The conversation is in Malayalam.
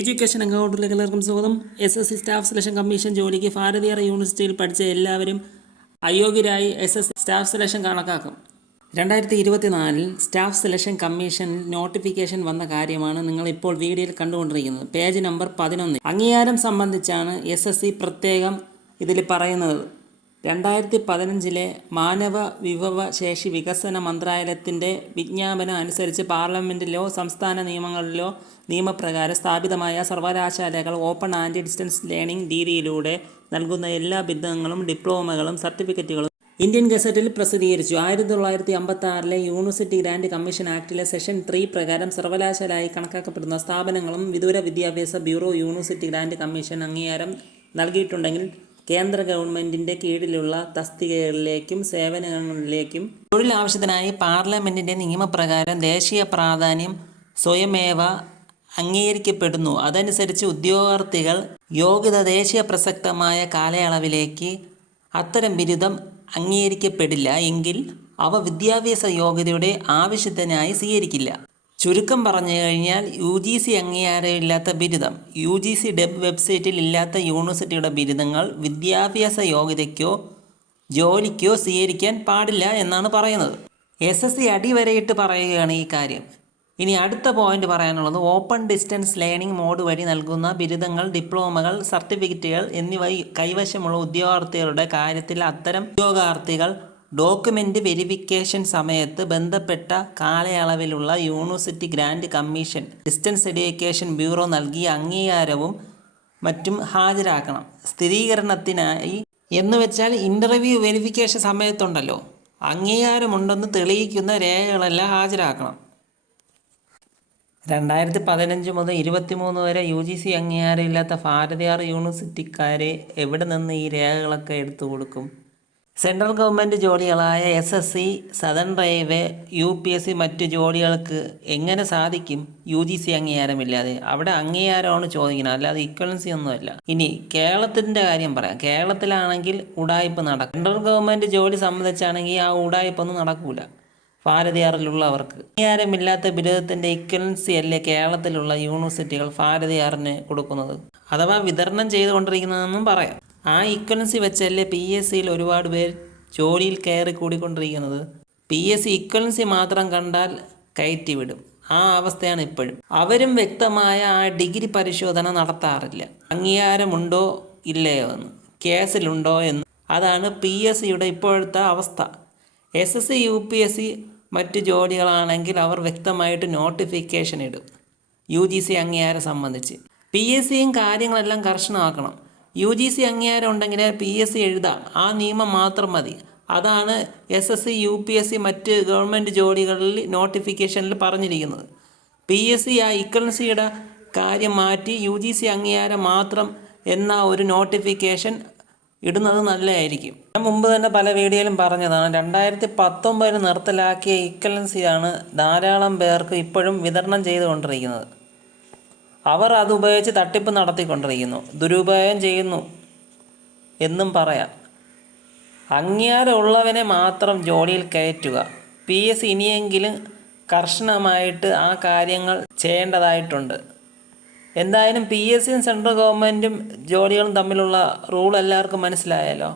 എഡ്യൂക്കേഷൻ അക്കൗണ്ടിലേക്ക് എല്ലാവർക്കും സ്വാഗതം. SSC സ്റ്റാഫ് സെലക്ഷൻ കമ്മീഷൻ ജോലിക്ക് ഭാരതീയർ യൂണിവേഴ്സിറ്റിയിൽ പഠിച്ച എല്ലാവരും അയോഗ്യരായി SSC സ്റ്റാഫ് സെലക്ഷൻ കണക്കാക്കും. 2024 സ്റ്റാഫ് സെലക്ഷൻ കമ്മീഷനിൽ നോട്ടിഫിക്കേഷൻ വന്ന കാര്യമാണ് നിങ്ങൾ ഇപ്പോൾ വീഡിയോയിൽ കണ്ടുകൊണ്ടിരിക്കുന്നത്. Page number 11. അംഗീകാരം സംബന്ധിച്ചാണ് SSC പ്രത്യേകം ഇതിൽ പറയുന്നത്. 2015 മാനവ വിഭവ ശേഷി വികസന മന്ത്രാലയത്തിൻ്റെ വിജ്ഞാപനം അനുസരിച്ച് പാർലമെൻറ്റിലോ സംസ്ഥാന നിയമങ്ങളിലോ നിയമപ്രകാരം സ്ഥാപിതമായ സർവകലാശാലകൾ ഓപ്പൺ ആൻഡ് ഡിസ്റ്റൻസ് ലേണിംഗ് രീതിയിലൂടെ നൽകുന്ന എല്ലാ ബിരുദങ്ങളും ഡിപ്ലോമകളും സർട്ടിഫിക്കറ്റുകളും ഇന്ത്യൻ ഗസറ്റിൽ പ്രസിദ്ധീകരിച്ചു. 1956 യൂണിവേഴ്സിറ്റി ഗ്രാൻഡ് കമ്മീഷൻ ആക്ടിലെ സെഷൻ 3 പ്രകാരം സർവകലാശാലയായി കണക്കാക്കപ്പെടുന്ന സ്ഥാപനങ്ങളും വിദൂര വിദ്യാഭ്യാസ ബ്യൂറോ യൂണിവേഴ്സിറ്റി ഗ്രാൻഡ് കമ്മീഷൻ അംഗീകാരം നൽകിയിട്ടുണ്ടെങ്കിൽ കേന്ദ്ര ഗവൺമെൻറ്റിൻ്റെ കീഴിലുള്ള തസ്തികകളിലേക്കും സേവനങ്ങളിലേക്കും തൊഴിൽ ആവശ്യത്തിനായി പാർലമെൻറ്റിൻ്റെ നിയമപ്രകാരം ദേശീയ പ്രാധാന്യം സ്വയമേവ അംഗീകരിക്കപ്പെടുന്നു. അതനുസരിച്ച് ഉദ്യോഗാർത്ഥികൾ യോഗ്യത ദേശീയ പ്രസക്തമായ കാലയളവിലേക്ക് അത്തരം ബിരുദം അംഗീകരിക്കപ്പെടില്ല എങ്കിൽ അവ വിദ്യാഭ്യാസ യോഗ്യതയുടെ ആവശ്യത്തിനായി സ്വീകരിക്കില്ല. ചുരുക്കം പറഞ്ഞു കഴിഞ്ഞാൽ UGC അംഗീകാരമില്ലാത്ത ബിരുദം, UGC വെബ്സൈറ്റിൽ ഇല്ലാത്ത യൂണിവേഴ്സിറ്റിയുടെ ബിരുദങ്ങൾ വിദ്യാഭ്യാസ യോഗ്യതയ്ക്കോ ജോലിക്കോ സ്വീകരിക്കാൻ പാടില്ല എന്നാണ് പറയുന്നത്. SSC അടിവരയിട്ട് പറയുകയാണ് ഈ കാര്യം. ഇനി അടുത്ത പോയിന്റ് പറയാനുള്ളത് ഓപ്പൺ ഡിസ്റ്റൻസ് ലേണിംഗ് മോഡ് വഴി നൽകുന്ന ബിരുദങ്ങൾ, ഡിപ്ലോമകൾ, സർട്ടിഫിക്കറ്റുകൾ എന്നിവ കൈവശമുള്ള ഉദ്യോഗാർത്ഥികളുടെ കാര്യത്തിൽ അത്തരം ഉദ്യോഗാർത്ഥികൾ ഡോക്യുമെൻ്റ് വെരിഫിക്കേഷൻ സമയത്ത് ബന്ധപ്പെട്ട കാലയളവിലുള്ള university grant commission distance education bureau നൽകിയ അംഗീകാരവും മറ്റും ഹാജരാക്കണം. സ്ഥിരീകരണത്തിനായി എന്നുവെച്ചാൽ ഇൻ്റർവ്യൂ വെരിഫിക്കേഷൻ സമയത്തുണ്ടല്ലോ, അംഗീകാരമുണ്ടെന്ന് തെളിയിക്കുന്ന രേഖകളെല്ലാം ഹാജരാക്കണം. 2015 മുതൽ 23 വരെ UGC അംഗീകാരമില്ലാത്ത ഭാരതീയർ യൂണിവേഴ്സിറ്റിക്കാരെ എവിടെ നിന്ന് ഈ രേഖകളൊക്കെ എടുത്തു കൊടുക്കും? സെൻട്രൽ ഗവൺമെൻറ് ജോലികളായ SSC, സദൺ റെയിൽവേ, UPSC മറ്റു ജോലികൾക്ക് എങ്ങനെ സാധിക്കും UGC അംഗീകാരമില്ലാതെ? അവിടെ അംഗീകാരമാണ് ചോദിക്കുന്നത്, അല്ലാതെ ഇക്വലൻസി ഒന്നുമല്ല. ഇനി കേരളത്തിൻ്റെ കാര്യം പറയാം. കേരളത്തിലാണെങ്കിൽ ഉഡായിപ്പ് നടക്കും. സെൻട്രൽ ഗവൺമെൻറ് ജോലി സംബന്ധിച്ചാണെങ്കിൽ ആ ഉഡായിപ്പൊന്നും നടക്കൂല. ഭാരതീയറിലുള്ളവർക്ക് അംഗീകാരമില്ലാത്ത ബിരുദത്തിൻ്റെ ഇക്വലൻസി അല്ലേ കേരളത്തിലുള്ള യൂണിവേഴ്സിറ്റികൾ ഭാരതീയറിന് കൊടുക്കുന്നത്, അഥവാ വിതരണം ചെയ്തുകൊണ്ടിരിക്കുന്നതെന്നും പറയാം. ആ ഇക്വലൻസി വെച്ചല്ലേ PSCയിൽ ഒരുപാട് പേർ ജോലിയിൽ കയറി കൂടിക്കൊണ്ടിരിക്കുന്നത്. PSC ഇക്വലൻസി മാത്രം കണ്ടാൽ കയറ്റിവിടും. ആ അവസ്ഥയാണ് ഇപ്പോഴും. അവരും വ്യക്തമായ ആ ഡിഗ്രി പരിശോധന നടത്താറില്ല. അംഗീകാരമുണ്ടോ ഇല്ലയോ എന്ന്, കേസിലുണ്ടോ എന്ന്. അതാണ് PSCയുടെ ഇപ്പോഴത്തെ അവസ്ഥ. SSC, UPSC മറ്റ് ജോലികളാണെങ്കിൽ അവർ വ്യക്തമായിട്ട് നോട്ടിഫിക്കേഷൻ ഇടും UGC അംഗീകാരം സംബന്ധിച്ച്. PSCയും കാര്യങ്ങളെല്ലാം കർശനമാക്കണം. UGC അംഗീകാരം ഉണ്ടെങ്കിൽ PSC എഴുതാം, ആ നിയമം മാത്രം മതി. അതാണ് SSC, UPSC മറ്റ് ഗവൺമെൻറ് ജോലികളിൽ നോട്ടിഫിക്കേഷനിൽ പറഞ്ഞിരിക്കുന്നത്. PSC ആ ഇക്വലൻസിയുടെ കാര്യം മാറ്റി UGC അംഗീകാരം മാത്രം എന്ന ഒരു നോട്ടിഫിക്കേഷൻ ഇടുന്നത് നല്ലതായിരിക്കും. ഞാൻ മുമ്പ് തന്നെ പല വീഡിയോയിലും പറഞ്ഞതാണ്, 2019 നിർത്തലാക്കിയ ഇക്വലൻസിയാണ് ധാരാളം പേർക്ക് ഇപ്പോഴും വിതരണം ചെയ്തുകൊണ്ടിരിക്കുന്നത്. അവർ അതുപയോഗിച്ച് തട്ടിപ്പ് നടത്തിക്കൊണ്ടിരിക്കുന്നു, ദുരുപയോഗം ചെയ്യുന്നു എന്നും പറയാം. അംഗീകാരമുള്ളവനെ മാത്രം ജോലിയിൽ കയറ്റുക. PSC ഇനിയെങ്കിലും കർശനമായിട്ട് ആ കാര്യങ്ങൾ ചെയ്യേണ്ടതായിട്ടുണ്ട്. എന്തായാലും PSCയും സെൻട്രൽ ഗവൺമെൻറ്റും ജോലികളും തമ്മിലുള്ള റൂൾ എല്ലാവർക്കും മനസ്സിലായല്ലോ.